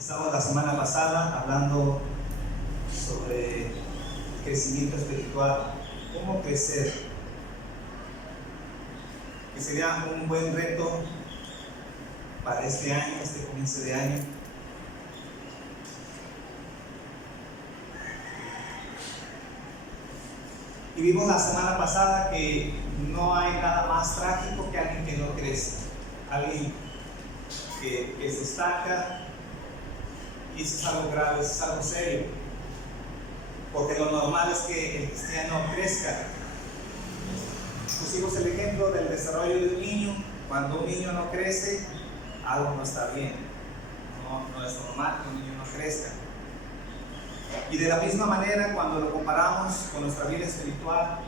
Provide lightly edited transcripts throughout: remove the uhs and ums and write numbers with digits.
Estamos la semana pasada hablando sobre el crecimiento espiritual, cómo crecer, que sería un buen reto para este año, este comienzo de año. Y vimos la semana pasada que no hay nada más trágico que alguien que no crece, alguien que se estanca, y eso es algo grave, eso es algo serio, porque lo normal es que el cristiano crezca. Pusimos el ejemplo del desarrollo de un niño. Cuando un niño no crece, algo no está bien, no es normal que un niño no crezca. Y de la misma manera, cuando lo comparamos con nuestra vida espiritual,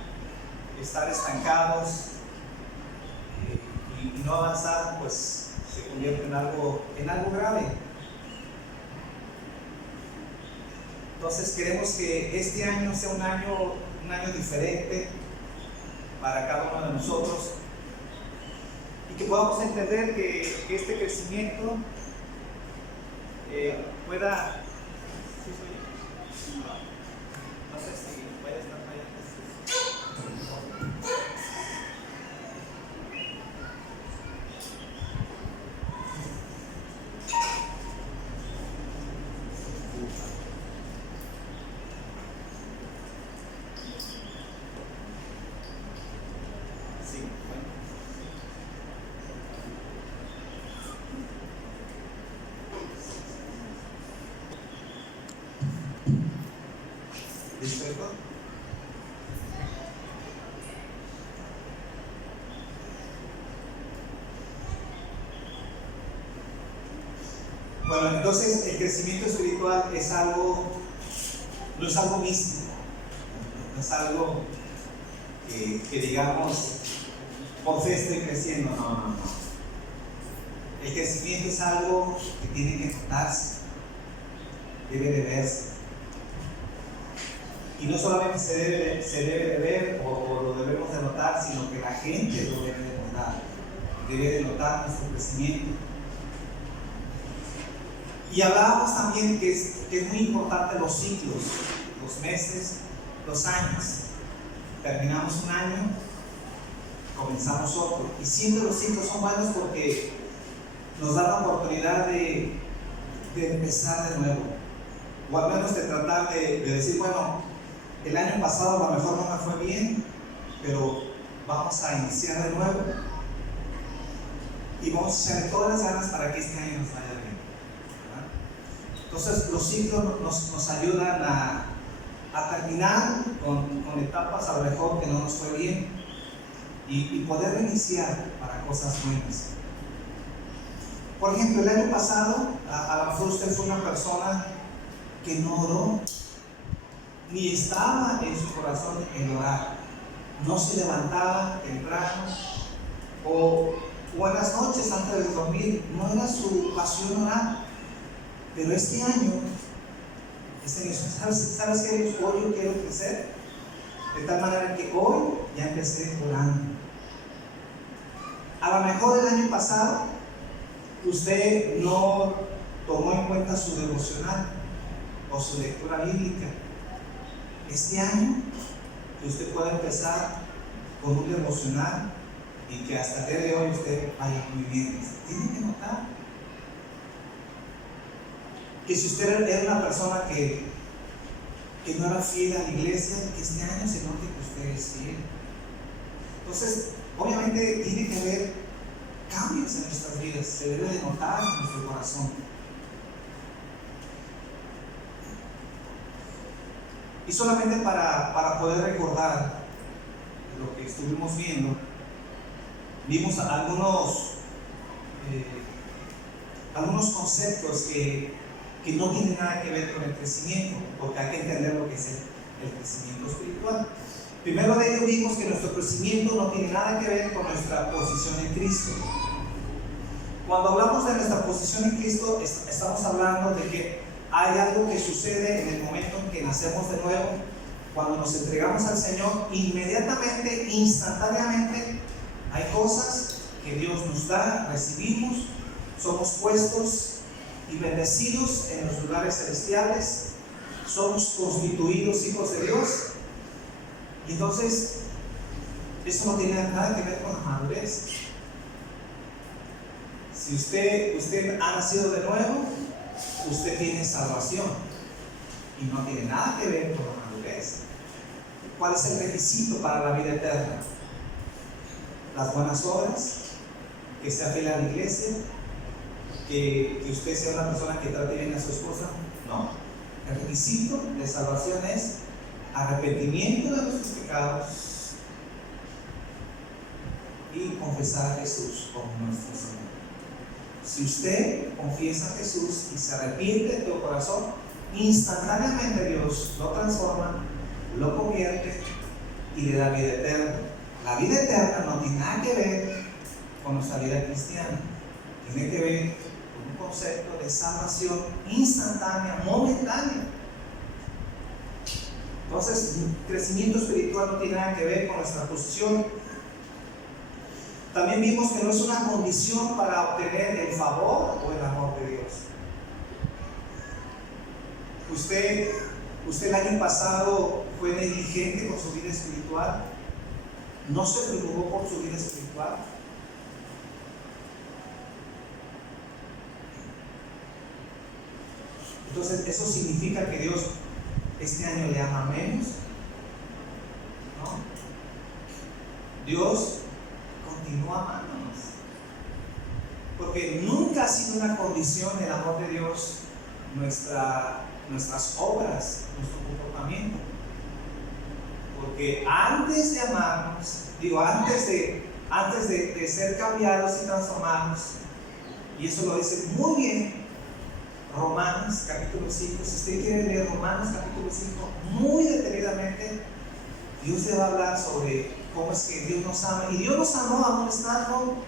estar estancados y no avanzar, pues se convierte en algo grave. Entonces queremos que este año sea un año diferente para cada uno de nosotros y que podamos entender que este crecimiento pueda... No sé si puede estar allá. Sí, bueno. ¿Dispuesto? Bueno, entonces el crecimiento espiritual no es algo místico, no es algo que digamos, por fe estoy creciendo, no. El crecimiento es algo que tiene que notarse, debe de verse. Y no solamente se debe de ver o lo debemos de notar, sino que la gente lo debe de notar. Debe de notar nuestro crecimiento. Y hablábamos también que es muy importante los ciclos, los meses, los años. Terminamos un año, comenzamos otro. Y siempre los ciclos son buenos porque nos dan la oportunidad de empezar de nuevo. O al menos de tratar de decir, bueno, el año pasado a lo mejor no me fue bien, pero vamos a iniciar de nuevo y vamos a echarle todas las ganas para que este año nos vaya bien, ¿verdad? Entonces los ciclos nos ayudan a terminar con etapas a lo mejor que no nos fue bien y poder iniciar para cosas buenas. Por ejemplo, el año pasado a lo mejor usted fue una persona que no oró, ni estaba en su corazón el orar, no se levantaba temprano o en las noches antes de dormir, no era su pasión orar. Pero este año, ¿sabes qué, Dios? Hoy yo quiero crecer, de tal manera que hoy ya empecé orando. A lo mejor el año pasado usted no tomó en cuenta su devocional o su lectura bíblica. Este año que usted pueda empezar con un devocional y que hasta el día de hoy usted vaya muy bien. Tiene que notar que si usted era una persona que no era fiel a la iglesia, que este año se note que usted es fiel. Entonces, obviamente tiene que haber cambios en nuestras vidas, se debe de notar en nuestro corazón. Y solamente para poder recordar lo que estuvimos viendo, vimos algunos conceptos que no tienen nada que ver con el crecimiento, porque hay que entender lo que es el crecimiento espiritual. Primero de ello vimos que nuestro crecimiento no tiene nada que ver con nuestra posición en Cristo. Cuando hablamos de nuestra posición en Cristo, estamos hablando de que hay algo que sucede en el momento en que nacemos de nuevo, cuando nos entregamos al Señor, inmediatamente, instantáneamente, hay cosas que Dios nos da, recibimos, somos puestos y bendecidos en los lugares celestiales, somos constituidos hijos de Dios. Y entonces, eso no tiene nada que ver con la madurez. Si usted ha nacido de nuevo, usted tiene salvación y no tiene nada que ver con la madurez. ¿Cuál es el requisito para la vida eterna? Las buenas obras, que sea fiel a la iglesia, que usted sea una persona que trate bien a su esposa. No, el requisito de salvación es arrepentimiento de nuestros pecados y confesar a Jesús como nuestro Señor. Si usted confiesa a Jesús y se arrepiente de todo corazón, instantáneamente Dios lo transforma, lo convierte y le da vida eterna. La vida eterna no tiene nada que ver con nuestra vida cristiana, tiene que ver con un concepto de salvación instantánea, momentánea. Entonces, crecimiento espiritual no tiene nada que ver con nuestra posición. También vimos que no es una condición para obtener el favor o el amor de Dios. Usted el año pasado fue negligente con su vida espiritual, no se preocupó por su vida espiritual. Entonces, ¿eso significa que Dios este año le ama menos? ¿No? Dios continúa amándonos, porque nunca ha sido una condición el amor de Dios nuestras obras, nuestro comportamiento, porque antes de amarnos, antes de ser cambiados y transformados, y eso lo dice muy bien Romanos capítulo 5. Si usted quiere leer Romanos capítulo 5 muy detenidamente, Dios le va a hablar sobre cómo es que Dios nos ama. Y Dios nos amó aún estando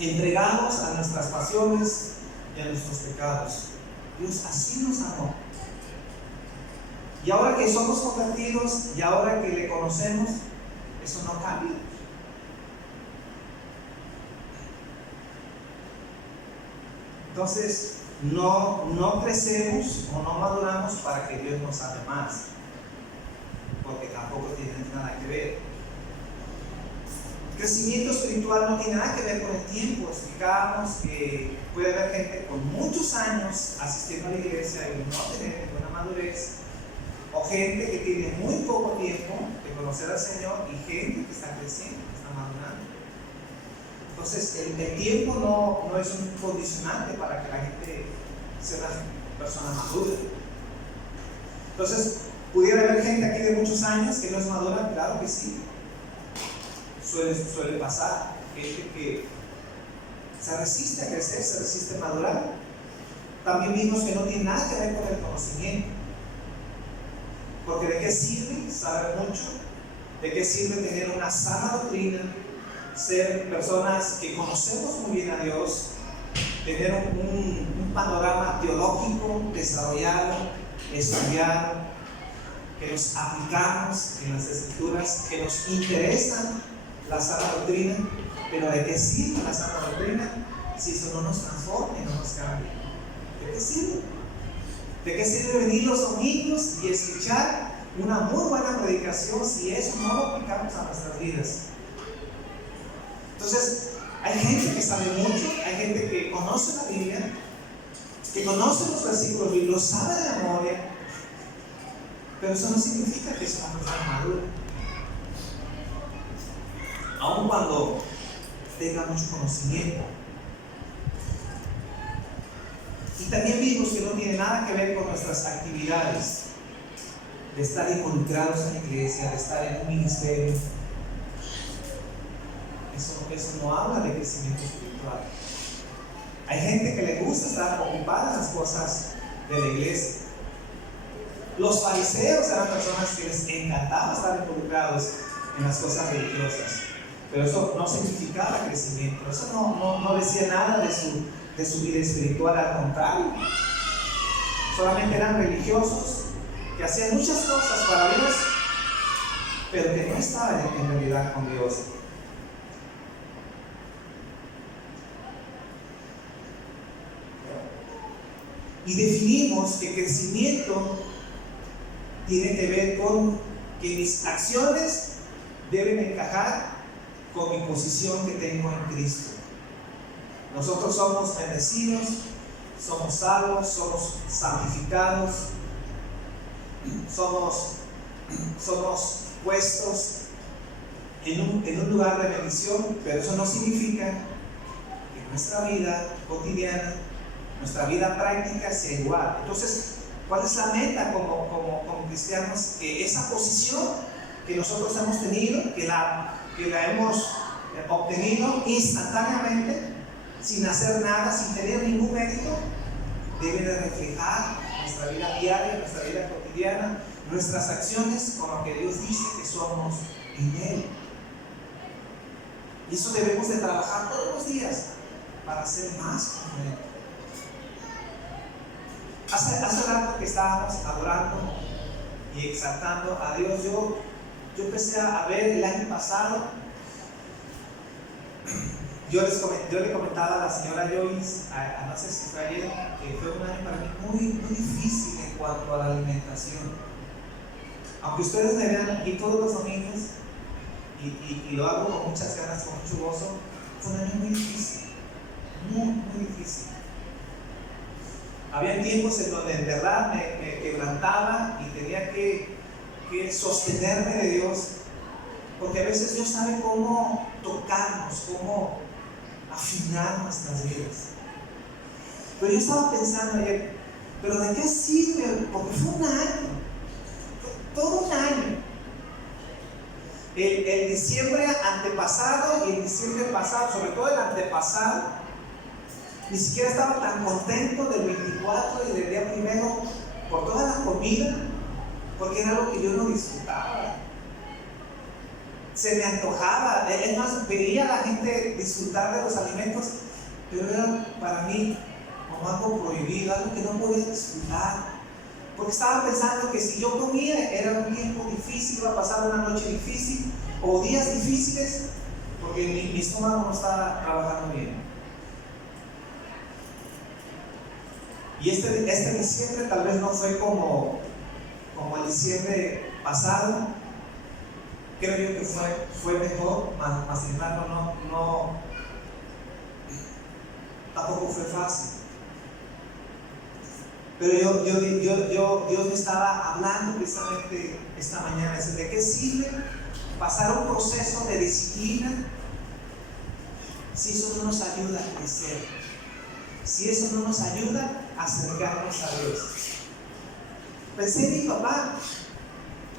entregados a nuestras pasiones y a nuestros pecados. Dios así nos amó. Y ahora que somos convertidos y ahora que le conocemos, eso no cambia. Entonces, no crecemos o no maduramos para que Dios nos ame más, porque tampoco tiene nada que ver. Crecimiento espiritual no tiene nada que ver con el tiempo. Explicábamos que puede haber gente con muchos años asistiendo a la iglesia y no tener ninguna madurez, o gente que tiene muy poco tiempo de conocer al Señor y gente que está creciendo, que está madurando. Entonces, el tiempo no es un condicionante para que la gente sea una persona madura. Entonces, ¿pudiera haber gente aquí de muchos años que no es madura? Claro que sí. Suele pasar. Gente que se resiste a crecer, se resiste a madurar. También vimos que no tiene nada que ver con el conocimiento. Porque ¿de qué sirve saber mucho? ¿De qué sirve tener una sana doctrina? Ser personas que conocemos muy bien a Dios, tener un panorama teológico desarrollado, estudiado, que nos aplicamos en las Escrituras, que nos interesa la sana doctrina, pero ¿de qué sirve la sana doctrina si eso no nos transforma y no nos cambia? ¿De qué sirve? ¿De qué sirve venir los domingos y escuchar una muy buena predicación si eso no lo aplicamos a nuestras vidas? Entonces, hay gente que sabe mucho, hay gente que conoce la Biblia, que conoce los versículos bíblicos, sabe de memoria, pero eso no significa que es una persona madura. Aun cuando tenga mucho conocimiento. Y también vimos que no tiene nada que ver con nuestras actividades, de estar involucrados en la iglesia, de estar en un ministerio. Eso no habla de crecimiento espiritual. Hay gente que le gusta estar ocupada en las cosas de la iglesia. Los fariseos eran personas que les encantaba estar involucrados en las cosas religiosas, pero eso no significaba crecimiento. Eso no decía nada de su vida espiritual, al contrario. Solamente eran religiosos que hacían muchas cosas para Dios, pero que no estaban en realidad con Dios. Y definimos que crecimiento tiene que ver con que mis acciones deben encajar con mi posición que tengo en Cristo. Nosotros somos bendecidos, somos salvos, somos santificados, somos puestos en un lugar de bendición, pero eso no significa que nuestra vida cotidiana, nuestra vida práctica sea igual. Entonces, ¿cuál es la meta como cristianos? Que esa posición que nosotros hemos tenido, que la hemos obtenido instantáneamente, sin hacer nada, sin tener ningún mérito, debe de reflejar nuestra vida diaria, nuestra vida cotidiana, nuestras acciones con lo que Dios dice que somos en Él. Y eso debemos de trabajar todos los días para ser más como Él. Hace rato que estábamos adorando y exaltando a Dios, yo empecé a ver el año pasado. Yo le comentaba a la señora Joyce, no sé si fue ayer, que fue un año para mí muy difícil en cuanto a la alimentación. Aunque ustedes me vean aquí todos los domingos, y lo hago con muchas ganas, con mucho gozo, fue un año muy difícil, muy difícil. Había tiempos en donde en verdad me quebrantaba y tenía que sostenerme de Dios, porque a veces Dios sabe cómo tocarnos, cómo afinar nuestras vidas. Pero yo estaba pensando ayer, ¿pero de qué sirve? Porque fue un año, todo un año. El diciembre antepasado y el diciembre pasado, sobre todo el antepasado, ni siquiera estaba tan contento del 24 y del día primero por toda la comida, porque era algo que yo no disfrutaba. Se me antojaba, es más, veía a la gente disfrutar de los alimentos, pero era para mí como algo prohibido, algo que no podía disfrutar. Porque estaba pensando que si yo comía era un tiempo difícil, iba a pasar una noche difícil o días difíciles, porque mi estómago no estaba trabajando bien. Y este diciembre tal vez no fue como el diciembre pasado. Creo yo que fue mejor, más sin embargo tampoco fue fácil. Pero Dios me estaba hablando precisamente esta mañana. ¿De qué sirve pasar un proceso de disciplina si eso no nos ayuda a crecer? Si eso no nos ayuda a acercarnos a Dios. Pensé en mi papá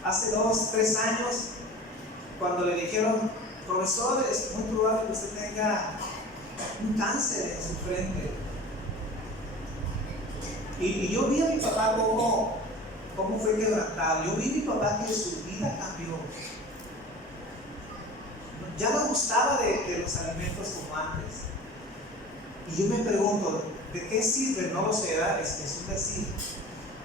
hace 2, 3 años, cuando le dijeron: profesor, es muy probable que usted tenga un cáncer en su frente. Y yo vi a mi papá cómo fue quebrantado. Yo vi a mi papá que su vida cambió. Ya no gustaba de los alimentos como antes. Y yo me pregunto, ¿de qué sirve? No lo sé, es un decir.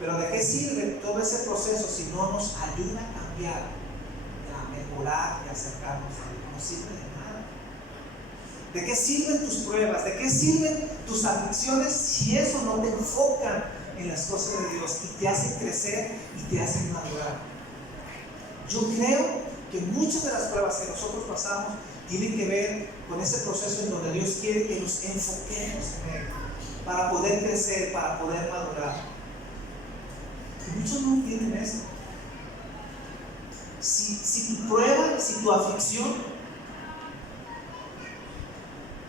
Pero ¿de qué sirve todo ese proceso si no nos ayuda a cambiar, a mejorar y acercarnos a Dios? No sirve de nada. ¿De qué sirven tus pruebas? ¿De qué sirven tus aflicciones si eso no te enfoca en las cosas de Dios y te hacen crecer y te hacen madurar? Yo creo que muchas de las pruebas que nosotros pasamos tienen que ver con ese proceso en donde Dios quiere que nos enfoquemos en Él para poder crecer, para poder madurar. Y muchos no entienden eso. Si tu prueba, si tu aflicción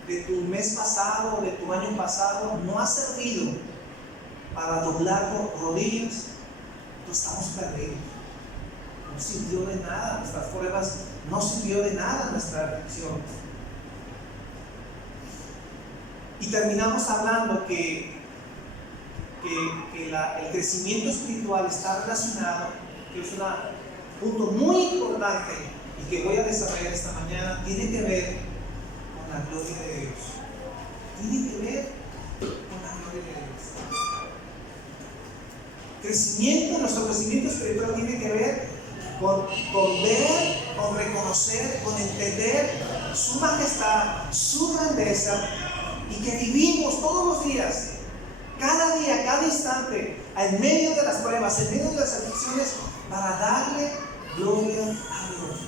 de tu mes pasado, de tu año pasado, no ha servido para doblar rodillas, pues estamos perdidos. No sirvió de nada nuestras pruebas, no sirvió de nada nuestra aflicción. Y terminamos hablando que el crecimiento espiritual está relacionado, que es un punto muy importante y que voy a desarrollar esta mañana, tiene que ver con la gloria de Dios. Tiene que ver con la gloria de Dios. Nuestro crecimiento espiritual tiene que ver con ver, con reconocer, con entender su majestad, su grandeza, y que vivimos todos los días cada día, cada instante, en medio de las pruebas, en medio de las aflicciones, para darle gloria a Dios.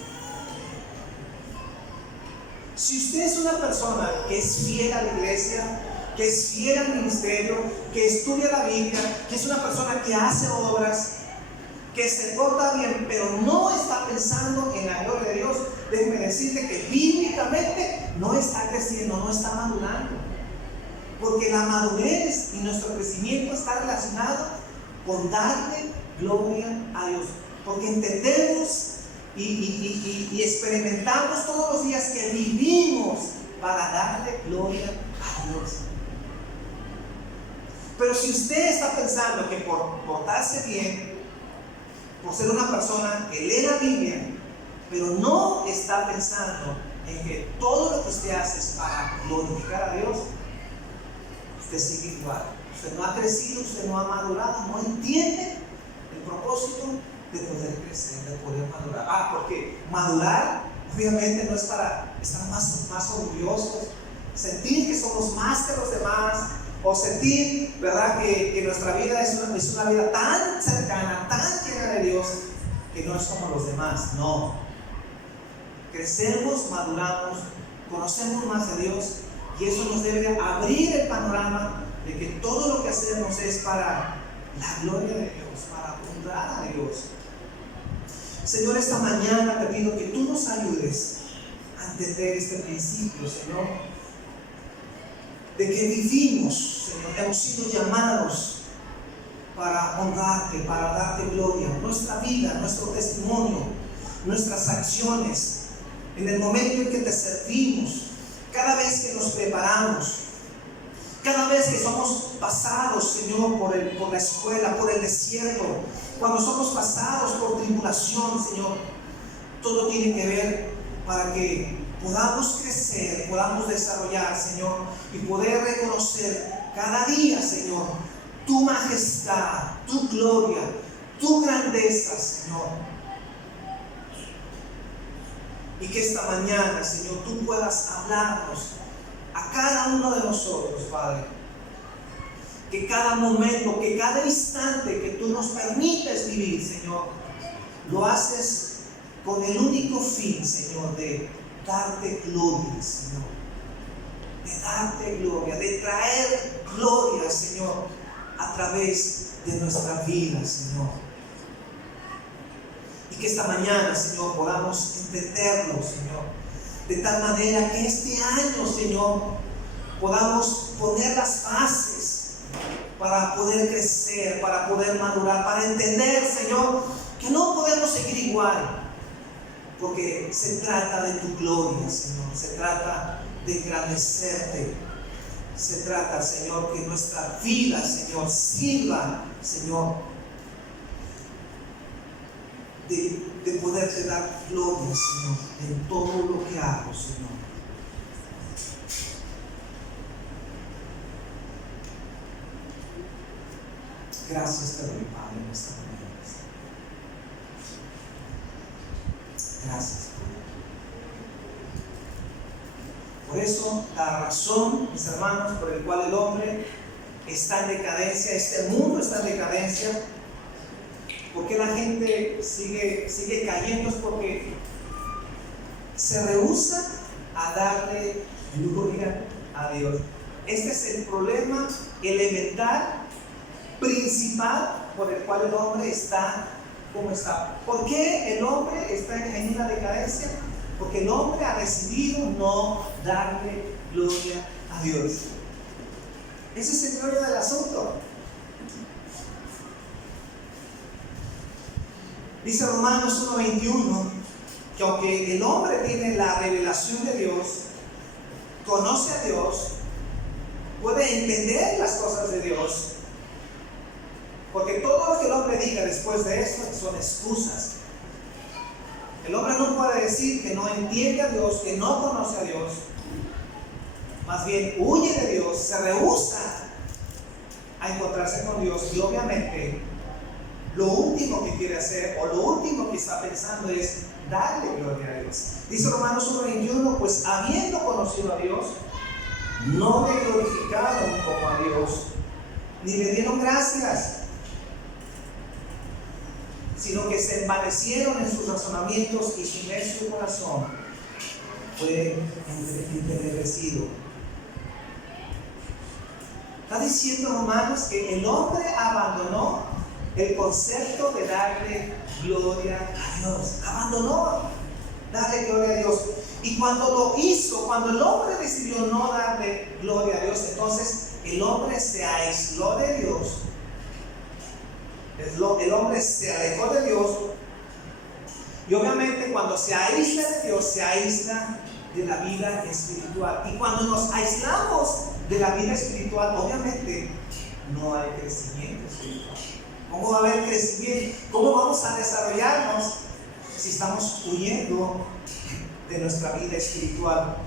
Si usted es una persona que es fiel a la iglesia, que es fiel al ministerio, que estudia la Biblia, que es una persona que hace obras, que se porta bien, pero no está pensando en la gloria de Dios, déjeme decirle que bíblicamente no está creciendo, no está madurando. Porque la madurez y nuestro crecimiento está relacionado con darle gloria a Dios. Porque entendemos y experimentamos todos los días que vivimos para darle gloria a Dios. Pero si usted está pensando que por portarse bien, por ser una persona que lee la Biblia, pero no está pensando en que todo lo que usted hace es para glorificar a Dios, usted sigue igual. Usted no ha crecido, usted no ha madurado, no entiende el propósito de poder crecer, de poder madurar. Porque madurar obviamente no es para estar más orgullosos, sentir que somos más que los demás, o sentir, ¿verdad?, que nuestra vida es una vida tan cercana, tan llena de Dios, que no es como los demás. No. Crecemos, maduramos, conocemos más de Dios, y eso nos debe abrir el panorama de que todo lo que hacemos es para la gloria de Dios, para honrar a Dios. Señor, esta mañana te pido que tú nos ayudes a entender este principio, Señor, de que vivimos, Señor, hemos sido llamados para honrarte, para darte gloria. Nuestra vida, nuestro testimonio, nuestras acciones, en el momento en que te servimos, cada vez que nos preparamos, cada vez que somos pasados, Señor, por la escuela, por el desierto, cuando somos pasados por tribulación, Señor, todo tiene que ver para que podamos crecer, podamos desarrollar, Señor, y poder reconocer cada día, Señor, tu majestad, tu gloria, tu grandeza, Señor. Y que esta mañana, Señor, tú puedas hablarnos a cada uno de nosotros, Padre. Que cada momento, que cada instante que tú nos permites vivir, Señor, lo haces con el único fin, Señor, de darte gloria, Señor. De darte gloria, de traer gloria, Señor, a través de nuestra vida, Señor. Y que esta mañana, Señor, podamos entenderlo, Señor, de tal manera que este año, Señor, podamos poner las bases para poder crecer, para poder madurar, para entender, Señor, que no podemos seguir igual, porque se trata de tu gloria, Señor, se trata de engrandecerte, se trata, Señor, que nuestra vida, Señor, sirva, Señor, de poderte dar gloria, Señor, en todo lo que hago, Señor. Gracias te doy, Padre, en esta mañana. Gracias. Por eso, la razón, mis hermanos, por el cual el hombre está en decadencia, este mundo está en decadencia, porque la gente sigue cayendo, es porque se rehúsa a darle gloria a Dios. Este es el problema elemental, principal, por el cual el hombre está como está. ¿Por qué el hombre está en una decadencia? Porque el hombre ha decidido no darle gloria a Dios. Ese es el meollo del asunto. Dice Romanos 1:21 que aunque el hombre tiene la revelación de Dios, conoce a Dios, puede entender las cosas de Dios, porque todo lo que el hombre diga después de esto son excusas. El hombre no puede decir que no entiende a Dios, que no conoce a Dios. Más bien huye de Dios, se rehúsa a encontrarse con Dios, y obviamente lo último que quiere hacer, o lo último que está pensando, es darle gloria a Dios. Dice Romanos 1:21, pues habiendo conocido a Dios, no le glorificaron como a Dios, ni le dieron gracias, sino que se envanecieron en sus razonamientos y su necio corazón fue entenebrecido. Está diciendo Romanos que el hombre abandonó el concepto de darle gloria a Dios. Abandonó darle gloria a Dios. Y cuando lo hizo, cuando el hombre decidió no darle gloria a Dios, entonces el hombre se aisló de Dios. El hombre se alejó de Dios. Y obviamente cuando se aísla de Dios, se aísla de la vida espiritual. Y cuando nos aislamos de la vida espiritual, obviamente no hay crecimiento espiritual. ¿Cómo va a haber crecimiento? ¿Cómo vamos a desarrollarnos si estamos huyendo de nuestra vida espiritual?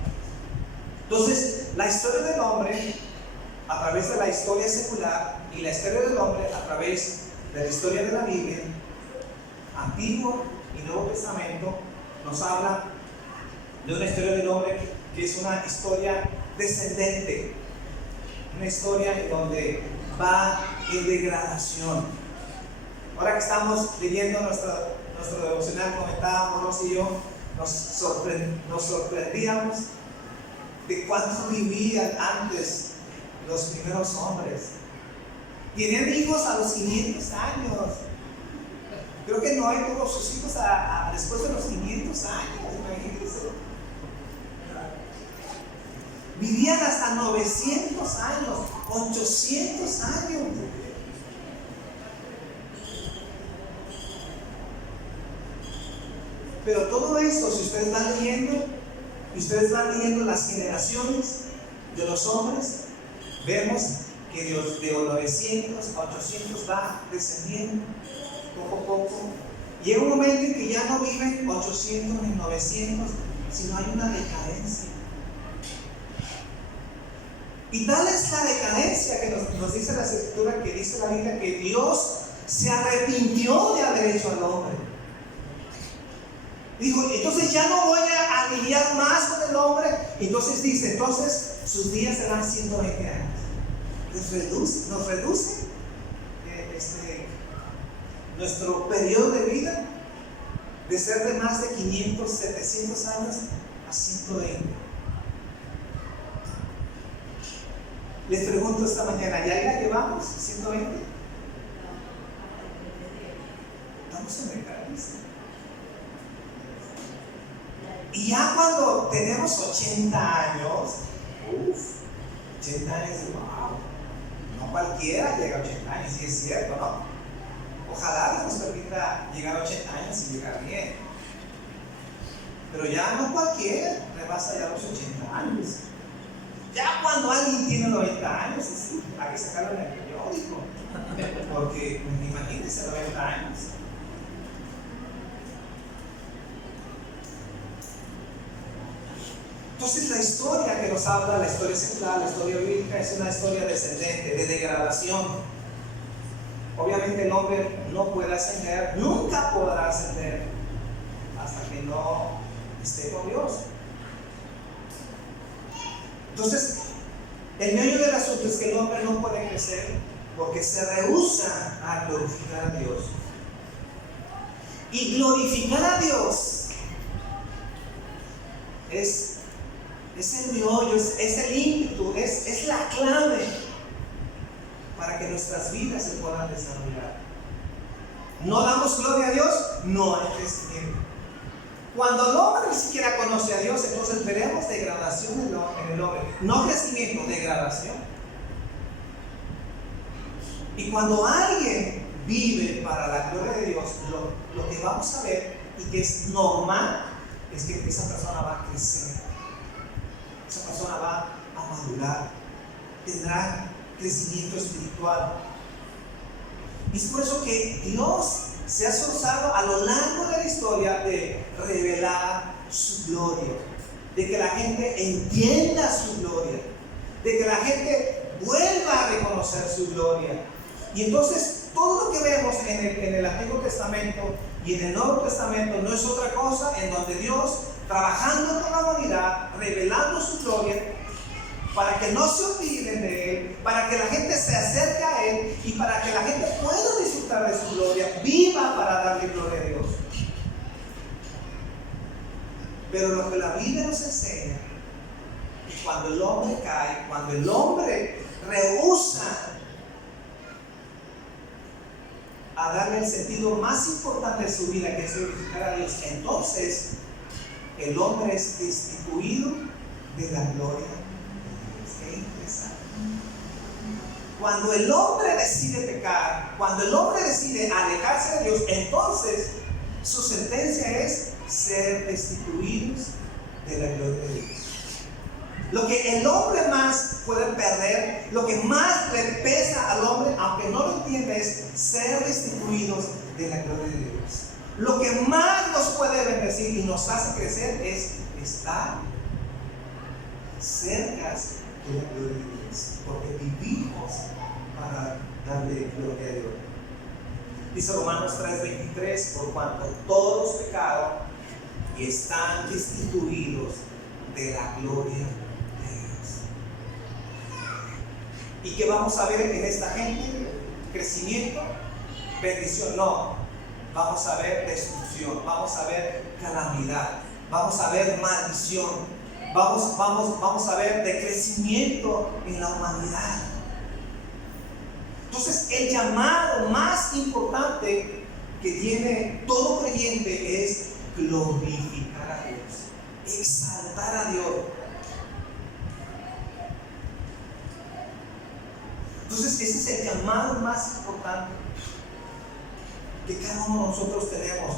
Entonces, la historia del hombre a través de la historia secular y la historia del hombre a través de la historia de la Biblia, Antiguo y Nuevo Testamento, nos habla de una historia del hombre que es una historia descendente, una historia en donde va en degradación. Ahora que estamos leyendo nuestro devocional, comentábamos Rosy y yo, nos sorprendíamos de cuánto vivían antes los primeros hombres. Tenían hijos a los 500 años. Creo que Noé tuvo sus hijos después de los 500 años, imagínense. Vivían hasta 900 años, 800 años. Pero todo esto, si ustedes van leyendo las generaciones de los hombres, vemos que Dios de 900 a 800 va descendiendo poco a poco. Llega un momento en que ya no viven 800 ni 900, sino hay una decadencia. Y tal es la decadencia que nos dice la Escritura, que dice la Biblia, que Dios se arrepintió de haber hecho al hombre. Dijo, entonces ya no voy a lidiar más con el hombre. Entonces dice, entonces sus días serán 120 años. Nos reduce nuestro periodo de vida de ser de más de 500, 700 años a 120. Les pregunto esta mañana, ¿ya la llevamos? ¿120? Estamos en decadencia. Y ya cuando tenemos 80 años, 80 años, wow, no cualquiera llega a 80 años, sí es cierto, ¿no? Ojalá Dios nos permita llegar a 80 años y llegar bien. Pero ya no cualquiera rebasa ya los 80 años. Ya cuando alguien tiene 90 años, sí, hay que sacarlo en el periódico. Porque imagínense 90 años. Entonces la historia que nos habla, la historia secular, la historia bíblica, es una historia descendente, de degradación. Obviamente el hombre no puede ascender, nunca podrá ascender hasta que no esté con Dios. Entonces, el meollo del asunto es que el hombre no puede crecer porque se rehúsa a glorificar a Dios. Y glorificar a Dios es el meollo, es el ímpetu, es la clave para que nuestras vidas se puedan desarrollar. No damos gloria a Dios, no hay crecimiento. Cuando el hombre ni siquiera conoce a Dios, entonces veremos degradación en el hombre. No crecimiento, degradación. Y cuando alguien vive para la gloria de Dios, lo que vamos a ver y que es normal es que esa persona va a crecer. Esa persona va a madurar, tendrá crecimiento espiritual. Y es por eso que Dios se ha esforzado a lo largo de la historia de revelar su gloria, de que la gente entienda su gloria, de que la gente vuelva a reconocer su gloria. Y entonces todo lo que vemos en el Antiguo Testamento y en el Nuevo Testamento no es otra cosa en donde Dios, trabajando con la humanidad, revelando su gloria, para que no se olviden de Él, para que la gente se acerque a Él y para que la gente pueda disfrutar de su gloria, viva para darle gloria a Dios. Pero lo que la Biblia nos enseña es que cuando el hombre cae, cuando el hombre rehúsa a darle el sentido más importante de su vida, que es glorificar a Dios, entonces el hombre es destituido de la gloria de Dios. Qué interesante. Cuando el hombre decide pecar, cuando el hombre decide alejarse de Dios, entonces su sentencia es ser destituidos de la gloria de Dios. Lo que el hombre más puede perder, lo que más le pesa al hombre, aunque no lo entiende, es ser destituidos de la gloria de Dios. Lo que más nos puede bendecir y nos hace crecer es estar cerca de la gloria de Dios, porque vivimos para darle gloria a Dios. Dice Romanos 3:23, por cuanto todos pecaron y están destituidos de la gloria de Dios. ¿Y qué vamos a ver en esta gente? ¿Crecimiento? ¿Bendición? No. Vamos a ver destrucción, vamos a ver calamidad, vamos a ver maldición, vamos a ver decrecimiento en la humanidad. Entonces, el llamado más importante que tiene todo creyente es glorificar a Dios, exaltar a Dios. Entonces, ese es el llamado más importante que cada uno de nosotros tenemos.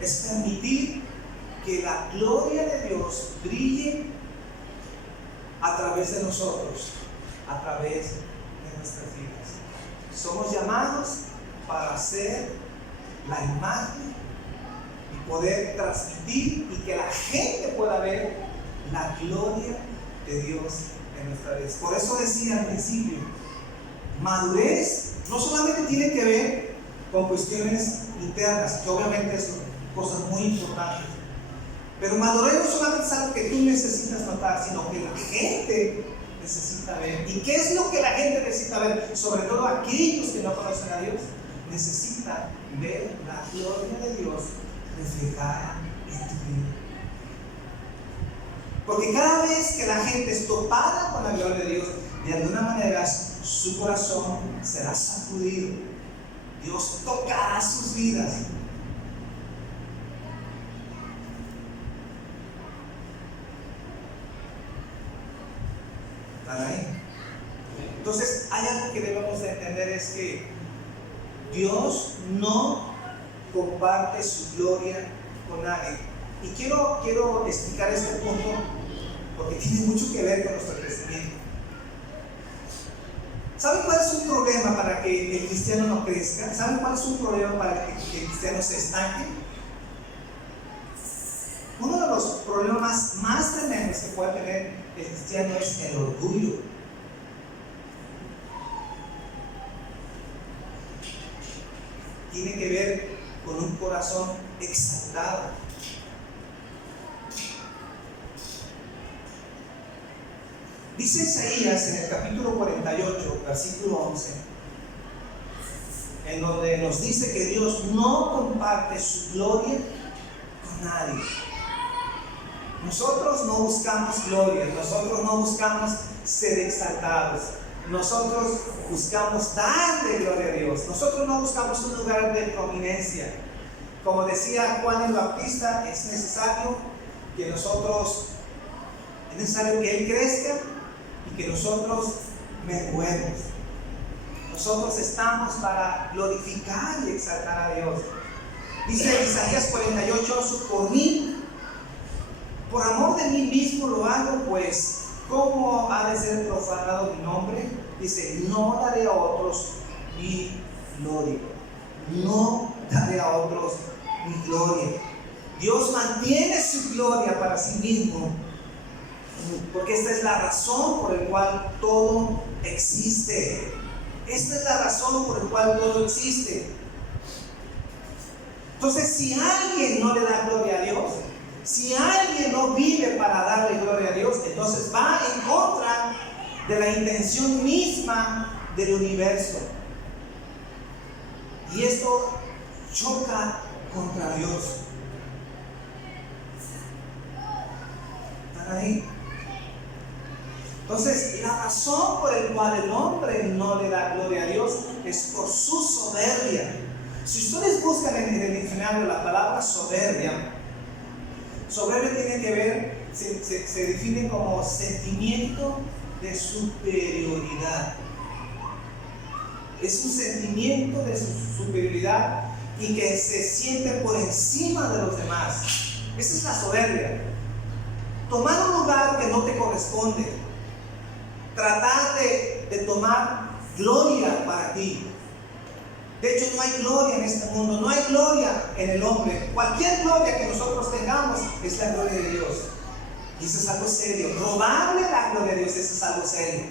Es permitir que la gloria de Dios brille a través de nosotros, a través de nuestras vidas. Somos llamados para ser la imagen y poder transmitir y que la gente pueda ver la gloria de Dios en nuestra vida. Por eso decía al principio, madurez no solamente tiene que ver con cuestiones internas, que obviamente son cosas muy importantes, pero madurez no solamente es algo que tú necesitas notar, sino que la gente necesita ver. ¿Y qué es lo que la gente necesita ver? Sobre todo aquellos que no conocen a Dios, necesitan ver la gloria de Dios reflejada en tu vida. Porque cada vez que la gente es topada con la gloria de Dios, de alguna manera su corazón será sacudido. Dios tocará sus vidas. ¿Están ahí? Entonces, hay algo que debemos de entender, es que Dios no comparte su gloria con nadie. Y quiero explicar este punto porque tiene mucho que ver con nuestro crecimiento. ¿Saben cuál es un problema para que el cristiano no crezca? ¿Saben cuál es un problema para que el cristiano se estanque? Uno de los problemas más tremendos que puede tener el cristiano es el orgullo. Tiene que ver con un corazón exaltado. Dice Isaías en el capítulo 48, versículo 11, en donde nos dice que Dios no comparte su gloria con nadie. Nosotros no buscamos gloria, nosotros no buscamos ser exaltados, nosotros buscamos darle gloria a Dios, nosotros no buscamos un lugar de prominencia. Como decía Juan el Bautista, es necesario que Él crezca y que nosotros menguemos. Nosotros estamos para glorificar y exaltar a Dios. Dice Isaías 48, por mí, por amor de mí mismo lo hago, pues ¿cómo ha de ser profanado mi nombre? Dice, no daré a otros mi gloria. No daré a otros mi gloria. Dios mantiene su gloria para sí mismo, porque esta es la razón por la cual todo existe. Esta es la razón por la cual todo existe. Entonces, si alguien no le da gloria a Dios, si alguien no vive para darle gloria a Dios, entonces va en contra de la intención misma del universo. Y esto choca contra Dios. ¿Están ahí? Entonces, la razón por la cual el hombre no le da gloria a Dios es por su soberbia. Si ustedes buscan en el diccionario la palabra soberbia, soberbia tiene que ver, se define como sentimiento de superioridad. Es un sentimiento de superioridad y que se siente por encima de los demás. Esa es la soberbia. Tomar un lugar que no te corresponde. Tratar de tomar gloria para ti. De hecho, no hay gloria en este mundo, no hay gloria en el hombre. Cualquier gloria que nosotros tengamos es la gloria de Dios. Y eso es algo serio. Robarle la gloria a Dios, eso es algo serio.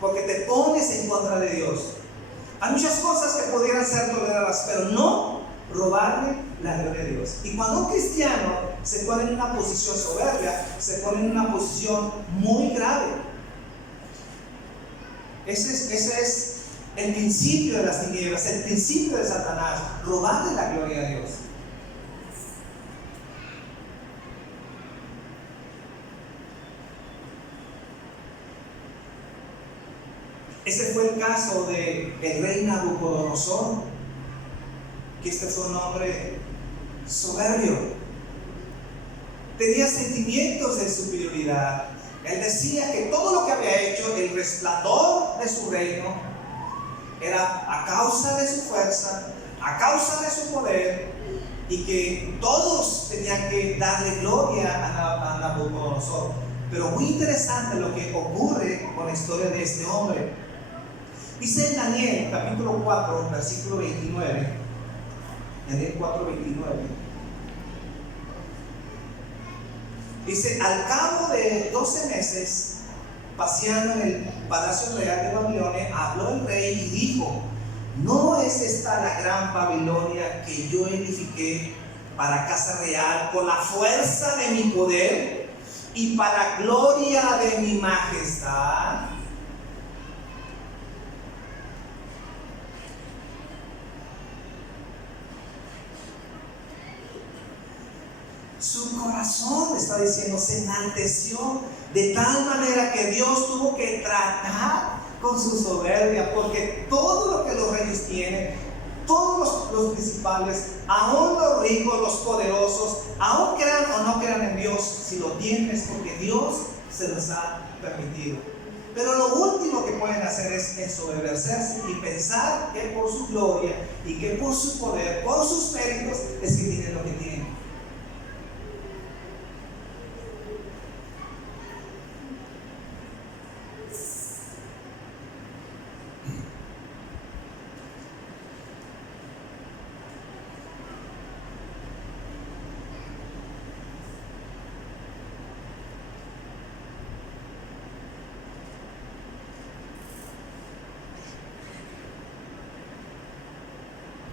Porque te pones en contra de Dios. Hay muchas cosas que pudieran ser toleradas, pero no robarle la gloria a Dios. Y cuando un cristiano se pone en una posición soberbia, se pone en una posición muy grave. Ese es el principio de las tinieblas, el principio de Satanás, robarle la gloria a Dios. Ese fue el caso del rey Nabucodonosor, que este fue un hombre soberbio. Tenía sentimientos de superioridad. Él decía que todo lo que había hecho, el resplandor de su reino, era a causa de su fuerza, a causa de su poder, y que todos tenían que darle gloria a Nabucodonosor. Pero muy interesante lo que ocurre con la historia de este hombre. Dice en Daniel, capítulo 4, versículo 29, Daniel 4, 29. Dice, al cabo de 12 meses, paseando en el palacio real de Babilonia, habló el rey y dijo: ¿no es esta la gran Babilonia que yo edifiqué para casa real con la fuerza de mi poder y para gloria de mi majestad? Su corazón, está diciendo, se enalteció de tal manera que Dios tuvo que tratar con su soberbia, porque todo lo que los reyes tienen, todos los principales, aún los ricos, los poderosos, aún crean o no crean en Dios, si lo tienen es porque Dios se los ha permitido. Pero lo último que pueden hacer es ensoberbecerse y pensar que por su gloria y que por su poder, por sus méritos, es que tienen lo que tienen.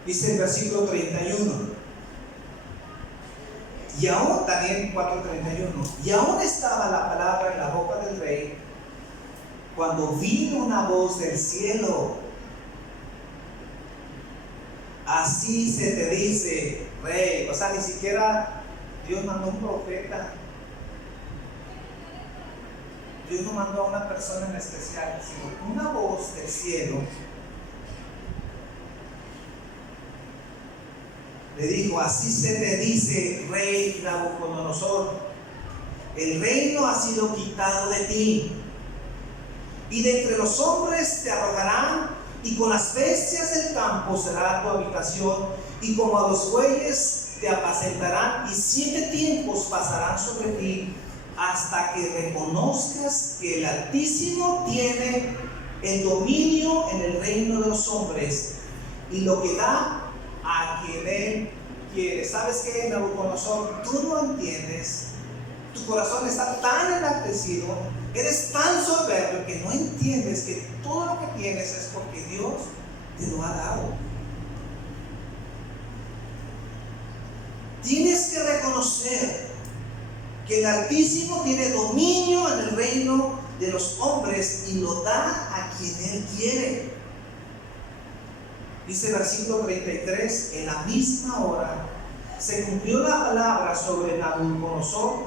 Dice el versículo 31. Y aún, Daniel 4:31, y aún estaba la palabra en la boca del rey cuando vino una voz del cielo: así se te dice, rey. O sea, ni siquiera Dios mandó un profeta. Dios no mandó a una persona en especial, sino una voz del cielo le dijo: así se te dice, rey Nabucodonosor, el reino ha sido quitado de ti, y de entre los hombres te arrojarán, y con las bestias del campo será tu habitación, y como a los bueyes te apacentarán, y 7 tiempos pasarán sobre ti, hasta que reconozcas que el Altísimo tiene el dominio en el reino de los hombres, y lo que da a quien él quiere. ¿Sabes qué, Nabucodonosor? Tú no entiendes. Tu corazón está tan enaltecido, eres tan soberbio que no entiendes que todo lo que tienes es porque Dios te lo ha dado. Tienes que reconocer que el Altísimo tiene dominio en el reino de los hombres y lo da a quien Él quiere. Dice versículo 33, en la misma hora se cumplió la palabra sobre Nabucodonosor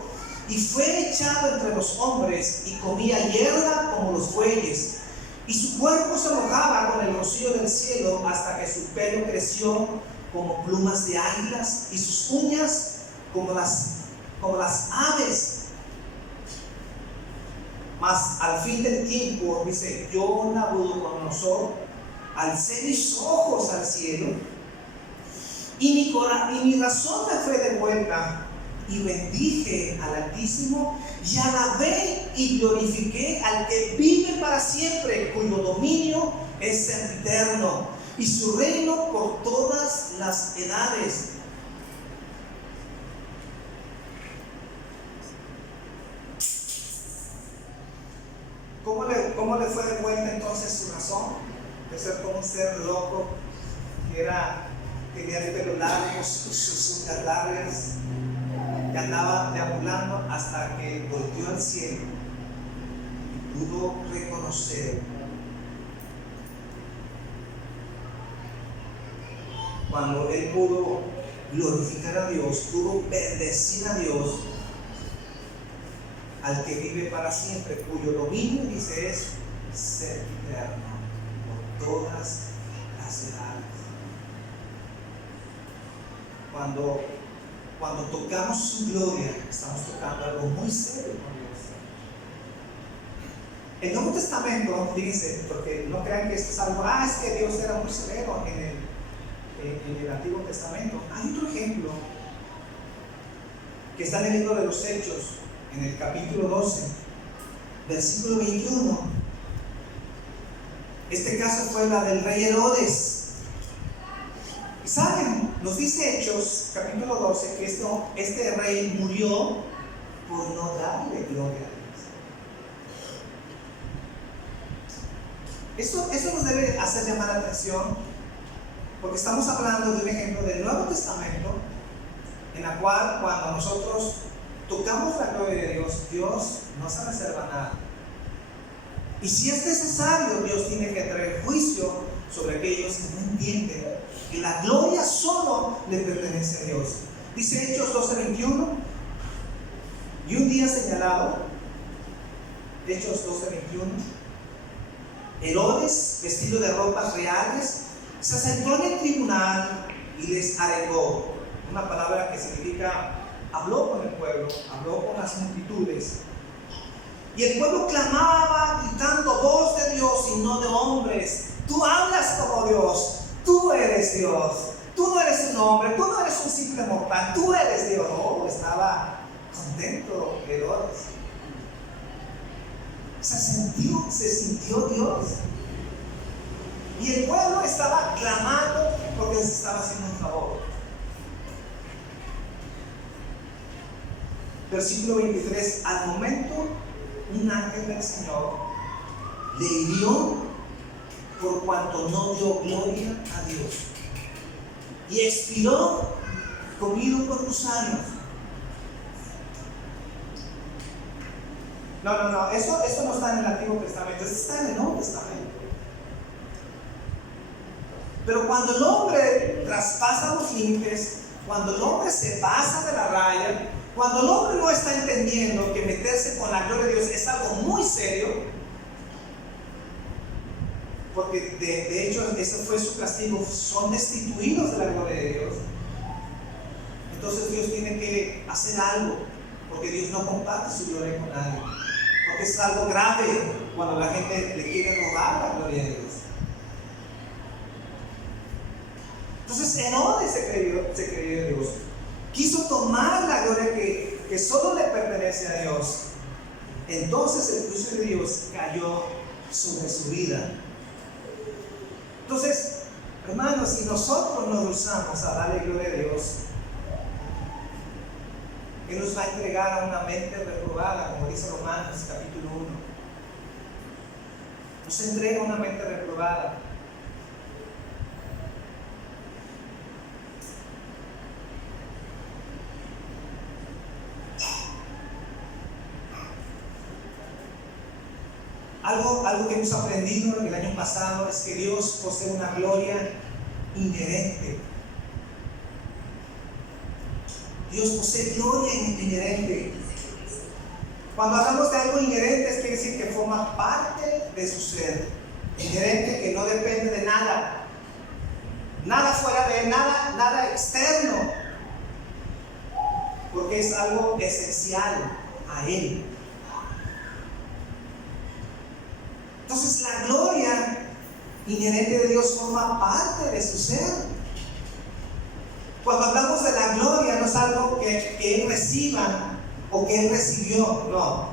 y fue echado entre los hombres y comía hierba como los bueyes. Y su cuerpo se mojaba con el rocío del cielo hasta que su pelo creció como plumas de águilas y sus uñas como las aves. Mas al fin del tiempo, dice, yo, Nabucodonosor, alcé mis ojos al cielo y mi razón me fue devuelta y bendije al Altísimo y alabé y glorifiqué al que vive para siempre, cuyo dominio es sempiterno y su reino por todas las edades. ¿Cómo le fue devuelta entonces su razón? De ser como un ser loco que tenía el pelo largo, sus uñas largas, que andaba deambulando hasta que volteó al cielo y pudo reconocer cuando él pudo glorificar a Dios, pudo bendecir a Dios, al que vive para siempre, cuyo dominio, dice, es sempiterno por todas las edades. Cuando tocamos su gloria, estamos tocando algo muy serio con Dios. El Nuevo Testamento dice, porque no crean que esto es algo, es que Dios era muy severo en el Antiguo Testamento. Hay otro ejemplo que está en el libro de los Hechos, en el capítulo 12, versículo 21. Este caso fue la del rey Herodes. Y saben, nos dice Hechos, capítulo 12, que este rey murió por no darle gloria a Dios. Eso nos debe hacer llamar la atención, porque estamos hablando de un ejemplo del Nuevo Testamento, en la cual cuando nosotros tocamos la gloria de Dios, Dios no se reserva nada. Y si es necesario, Dios tiene que traer juicio sobre aquellos que no entienden que la gloria solo le pertenece a Dios. Dice Hechos 12:21, y un día señalado, Hechos 12:21, Herodes, vestido de ropas reales, se sentó en el tribunal y les arengó. Una palabra que significa habló con el pueblo, habló con las multitudes. Y el pueblo clamaba gritando, voz de Dios y no de hombres. Tú hablas como Dios, tú eres Dios. Tú no eres un hombre, tú no eres un simple mortal, tú eres Dios. Oh, estaba contento Herodes. Se sintió Dios. Y el pueblo estaba clamando porque les estaba haciendo un favor. Versículo 23, al momento un ángel del Señor le hirió por cuanto no dio gloria a Dios y expiró comido por gusanos. No, eso no está en el Antiguo Testamento, eso está en el Nuevo Testamento. Pero cuando el hombre traspasa los límites, cuando el hombre se pasa de la raya, cuando el hombre no está entendiendo que meterse con la gloria de Dios es algo muy serio, porque de hecho ese fue su castigo, son destituidos de la gloria de Dios. Entonces Dios tiene que hacer algo, porque Dios no comparte su gloria con nadie, porque es algo grave cuando la gente le quiere robar la gloria de Dios. Entonces Herodes se creyó en Dios, quiso tomar la gloria que solo le pertenece a Dios. Entonces el juicio de Dios cayó sobre su vida. Entonces, hermanos, si nosotros nos rehusamos a darle gloria a Dios, Él nos va a entregar a una mente reprobada, como dice Romanos capítulo 1. Nos entrega una mente reprobada. Algo que hemos aprendido el año pasado es que Dios posee una gloria inherente. Dios posee gloria inherente. Cuando hablamos de algo inherente, es quiere decir que forma parte de su ser. Inherente, que no depende de nada. Nada fuera de él, nada externo. Porque es algo esencial a él. Entonces la gloria inherente de Dios forma parte de su ser. Cuando hablamos de la gloria, no es algo que Él reciba o que Él recibió, no.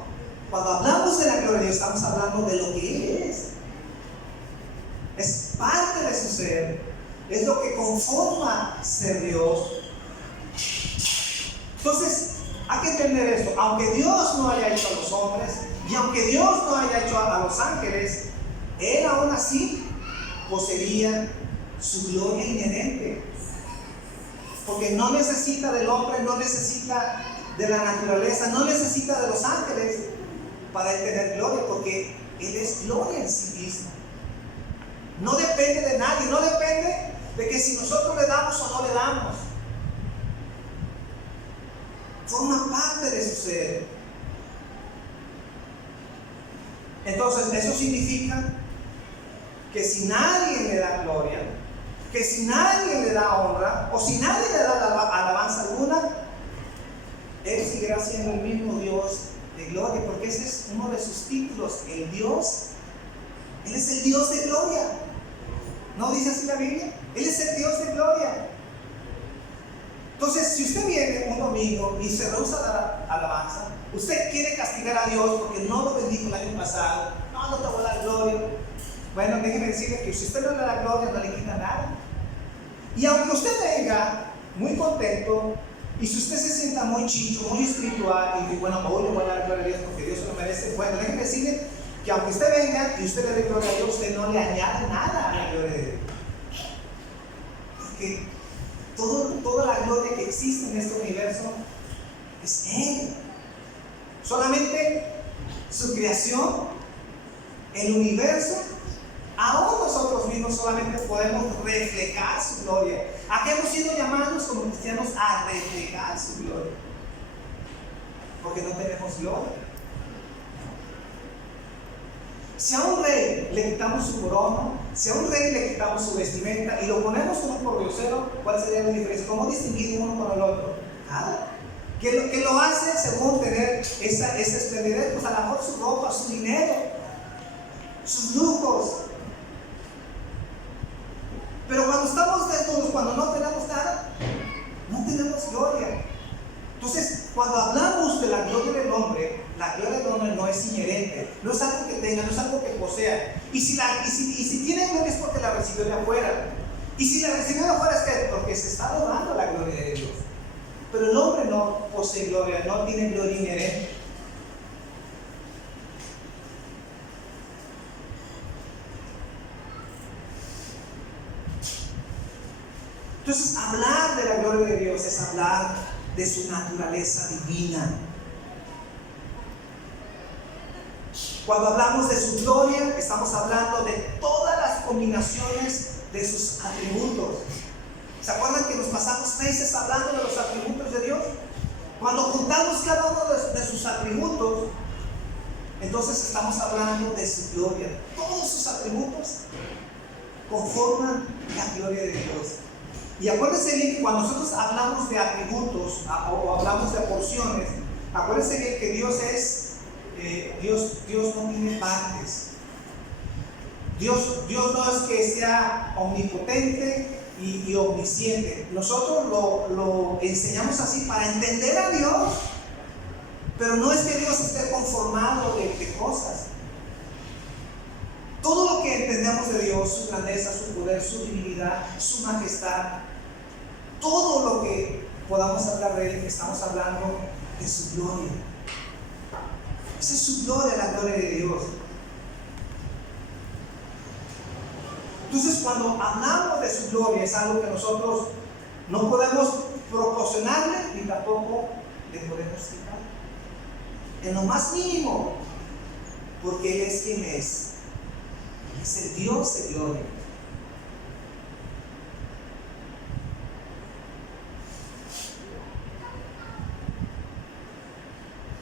Cuando hablamos de la gloria de Dios, estamos hablando de lo que Él es. Es parte de su ser, es lo que conforma ser Dios. Entonces, hay que entender esto. Aunque Dios no haya hecho a los hombres, y aunque Dios no haya hecho a los ángeles, Él aún así poseería su gloria inherente. Porque no necesita del hombre, no necesita de la naturaleza, no necesita de los ángeles para Él tener gloria, porque Él es gloria en sí mismo. No depende de nadie, no depende de que si nosotros le damos o no le damos. Forma parte de su ser. Entonces, eso significa que si nadie le da gloria, que si nadie le da honra, o si nadie le da alabanza alguna, Él seguirá siendo el mismo Dios de gloria, porque ese es uno de sus títulos, el Dios. Él es el Dios de gloria. ¿No dice así la Biblia? Él es el Dios de gloria. Entonces, si usted viene un domingo y se rehúsa a dar alabanza, usted quiere castigar a Dios porque no lo bendijo el año pasado, no te voy a dar gloria. Bueno, déjeme decirle que si usted no le da gloria, no le quita nada. Y aunque usted venga muy contento, y si usted se sienta muy chicho, muy espiritual, y dice, bueno, hoy le voy a dar gloria a Dios porque Dios se lo merece, bueno, déjeme decirle que aunque usted venga y usted le dé gloria a Dios, usted no le añade nada a la gloria de Dios. Porque toda la gloria que existe en este universo es Él. Solamente su creación, el universo, aún nosotros mismos solamente podemos reflejar su gloria. ¿A qué hemos sido llamados como cristianos? A reflejar su gloria. Porque no tenemos gloria. Si a un rey le quitamos su corona, si a un rey le quitamos su vestimenta y lo ponemos como un pordiosero, ¿cuál sería la diferencia? ¿Cómo distinguir uno con el otro? Nada. ¿Qué lo hace según tener esa esplendidez? Pues a lo mejor su ropa, su dinero, sus lujos. Pero cuando estamos desnudos, cuando no tenemos nada, no tenemos gloria. Entonces, cuando hablamos de la gloria del hombre, la gloria del hombre no es inherente, no es algo que tenga, no es algo que posea. Y si tiene gloria es porque la recibió de afuera. Y si la recibió de afuera es porque se está robando la gloria de Dios. Pero el hombre no posee gloria, no tiene gloria inherente. Entonces, hablar de la gloria de Dios es hablar de su naturaleza divina. Cuando hablamos de su gloria, estamos hablando de todas las combinaciones de sus atributos. ¿Se acuerdan que nos pasamos meses hablando de los atributos de Dios? Cuando juntamos cada uno de sus atributos, entonces estamos hablando de su gloria. Todos sus atributos conforman la gloria de Dios. Y acuérdense bien que cuando nosotros hablamos de atributos o hablamos de porciones, acuérdense bien que Dios es Dios no tiene partes. Dios no es que sea omnipotente y omnisciente. Nosotros lo enseñamos así para entender a Dios, pero no es que Dios esté conformado de cosas. Todo lo que entendemos de Dios, su grandeza, su poder, su divinidad, su majestad, todo lo que podamos hablar de Él, estamos hablando de su gloria. Esa es su gloria, la gloria de Dios. Entonces, cuando hablamos de su gloria, es algo que nosotros no podemos proporcionarle ni tampoco le podemos quitar. En lo más mínimo. porque Él es quien es. Él es el Dios de gloria.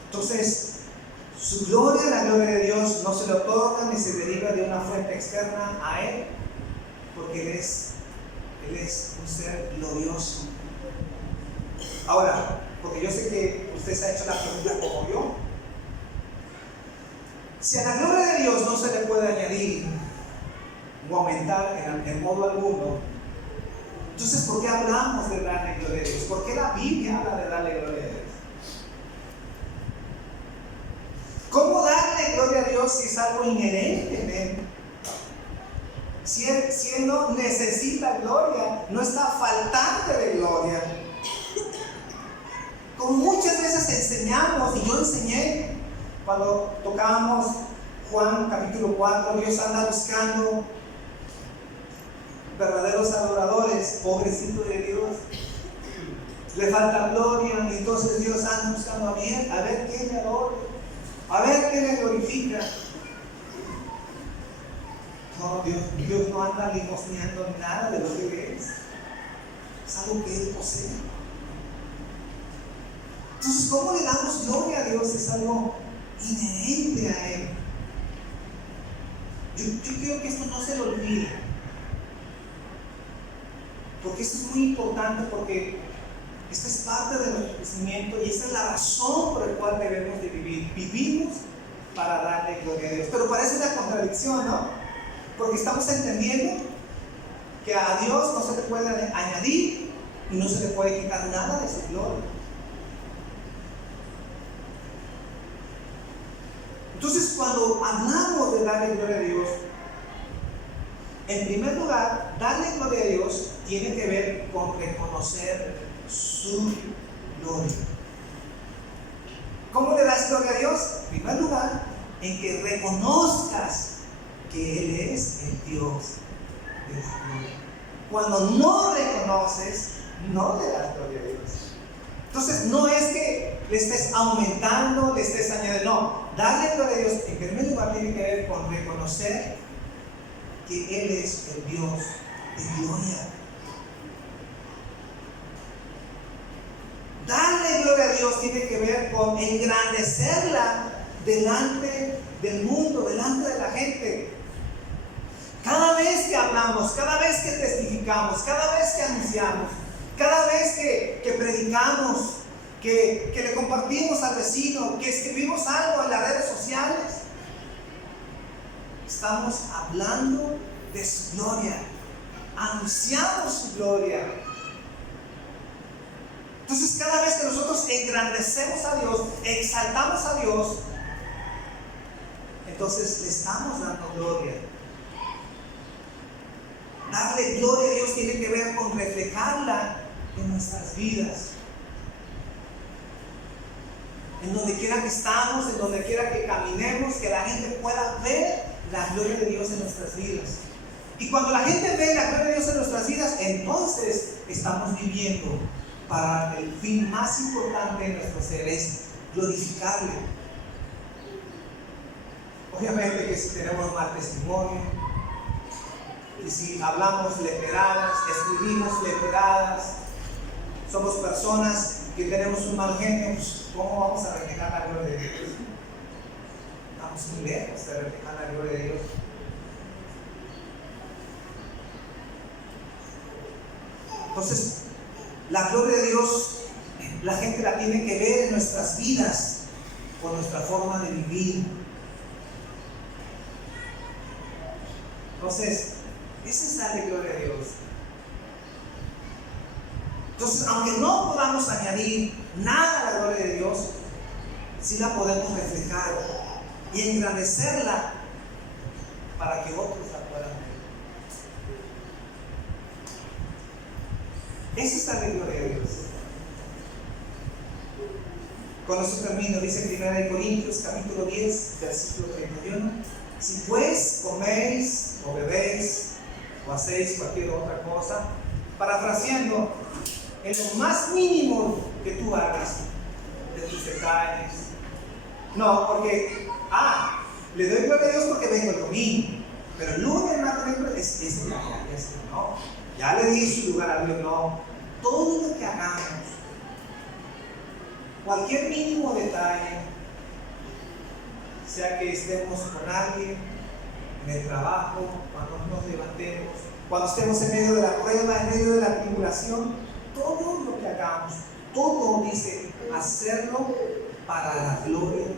Entonces, su gloria, la gloria de Dios, no se le otorga ni se deriva de una fuente externa a Él, porque Él es un ser glorioso. Ahora, porque yo sé que usted se ha hecho la pregunta como yo. Si a la gloria de Dios no se le puede añadir o aumentar en modo alguno, entonces ¿por qué hablamos de darle gloria a Dios? ¿Por qué la Biblia habla de darle gloria a Dios? ¿Cómo darle gloria a Dios si es algo inherente en Él? Si Él no necesita gloria, no está faltante de gloria. Como muchas veces enseñamos, y yo enseñé cuando tocábamos Juan capítulo 4, Dios anda buscando verdaderos adoradores, pobrecito de Dios. Le falta gloria, y entonces Dios anda buscando a ver quién le adora, a ver quién le glorifica. No, Dios no anda limosneando nada de lo que es algo que Él posee. Entonces, ¿cómo le damos gloria a Dios? Es algo inherente a Él. Yo quiero que esto no se lo olvide, porque esto es muy importante, porque esta es parte de nuestro crecimiento y esta es la razón por la cual debemos de vivir. Vivimos para darle gloria a Dios. Pero parece una contradicción, ¿no? Porque estamos entendiendo que a Dios no se le puede añadir y no se le puede quitar nada de su gloria. Entonces, cuando hablamos de darle gloria a Dios, en primer lugar, darle gloria a Dios tiene que ver con reconocer su gloria. ¿Cómo le das gloria a Dios? En primer lugar, en que reconozcas que Él es el Dios de la gloria. Cuando no reconoces, no le das gloria a Dios. Entonces, no es que le estés aumentando, le estés añadiendo, no. Darle gloria a Dios, en primer lugar, tiene que ver con reconocer que Él es el Dios de gloria. Darle gloria a Dios tiene que ver con engrandecerla delante del mundo, delante de la gente. Cada vez que hablamos, cada vez que testificamos, cada vez que anunciamos, cada vez que predicamos, que le compartimos al vecino, que escribimos algo en las redes sociales, estamos hablando de su gloria, anunciamos su gloria. Entonces, cada vez que nosotros engrandecemos a Dios, exaltamos a Dios, entonces le estamos dando gloria. Darle gloria a Dios tiene que ver con reflejarla en nuestras vidas. En donde quiera que estamos, en donde quiera que caminemos, que la gente pueda ver la gloria de Dios en nuestras vidas. Y cuando la gente ve la gloria de Dios en nuestras vidas, entonces estamos viviendo para el fin más importante de nuestro ser, es glorificarle. Obviamente que si tenemos mal testimonio, y si hablamos leperadas, escribimos leperadas, somos personas que tenemos un mal genio, pues, ¿cómo vamos a reflejar la gloria de Dios? Estamos muy lejos de reflejar la gloria de Dios. Entonces, la gloria de Dios, la gente la tiene que ver en nuestras vidas, por nuestra forma de vivir. Entonces, esa es darle gloria a Dios. Entonces, aunque no podamos añadir nada a la gloria de Dios, sí la podemos reflejar y engrandecerla para que otros la puedan ver. Esa es darle gloria a Dios. Con eso termino, dice 1 Corintios capítulo 10, versículo 31. Si pues coméis o bebéis o hacéis cualquier otra cosa, parafraseando, en lo más mínimo que tú hagas de tus detalles. No, porque, Le doy gloria a Dios porque vengo el domingo. Pero el lunes, martes, no. Ya le di su lugar a Dios, no. Todo lo que hagamos, cualquier mínimo detalle, sea que estemos con alguien en el trabajo, cuando nos levantemos, cuando estemos en medio de la prueba, en medio de la tribulación, todo lo que hagamos, todo dice hacerlo para la gloria de Dios.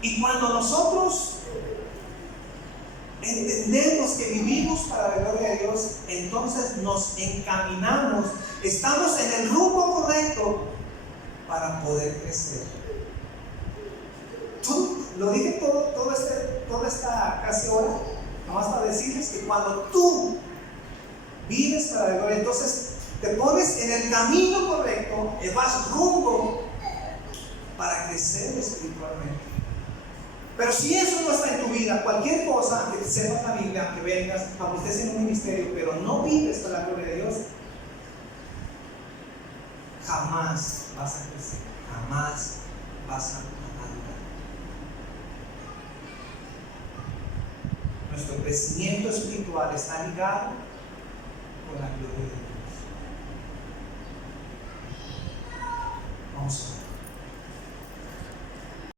Y cuando nosotros entendemos que vivimos para la gloria de Dios, entonces nos encaminamos, estamos en el rumbo correcto para poder crecer. Lo dije toda esta casi hora, nomás para decirles que cuando tú vives para la gloria, entonces te pones en el camino correcto, vas rumbo para crecer espiritualmente. Pero si eso no está en tu vida, cualquier cosa, aunque sepas la Biblia, aunque vengas, aunque estés en un ministerio, pero no vives para la gloria de Dios, jamás vas a crecer, jamás vas a madurar. Nuestro crecimiento espiritual está ligado con la gloria de Dios. Vamos a ver.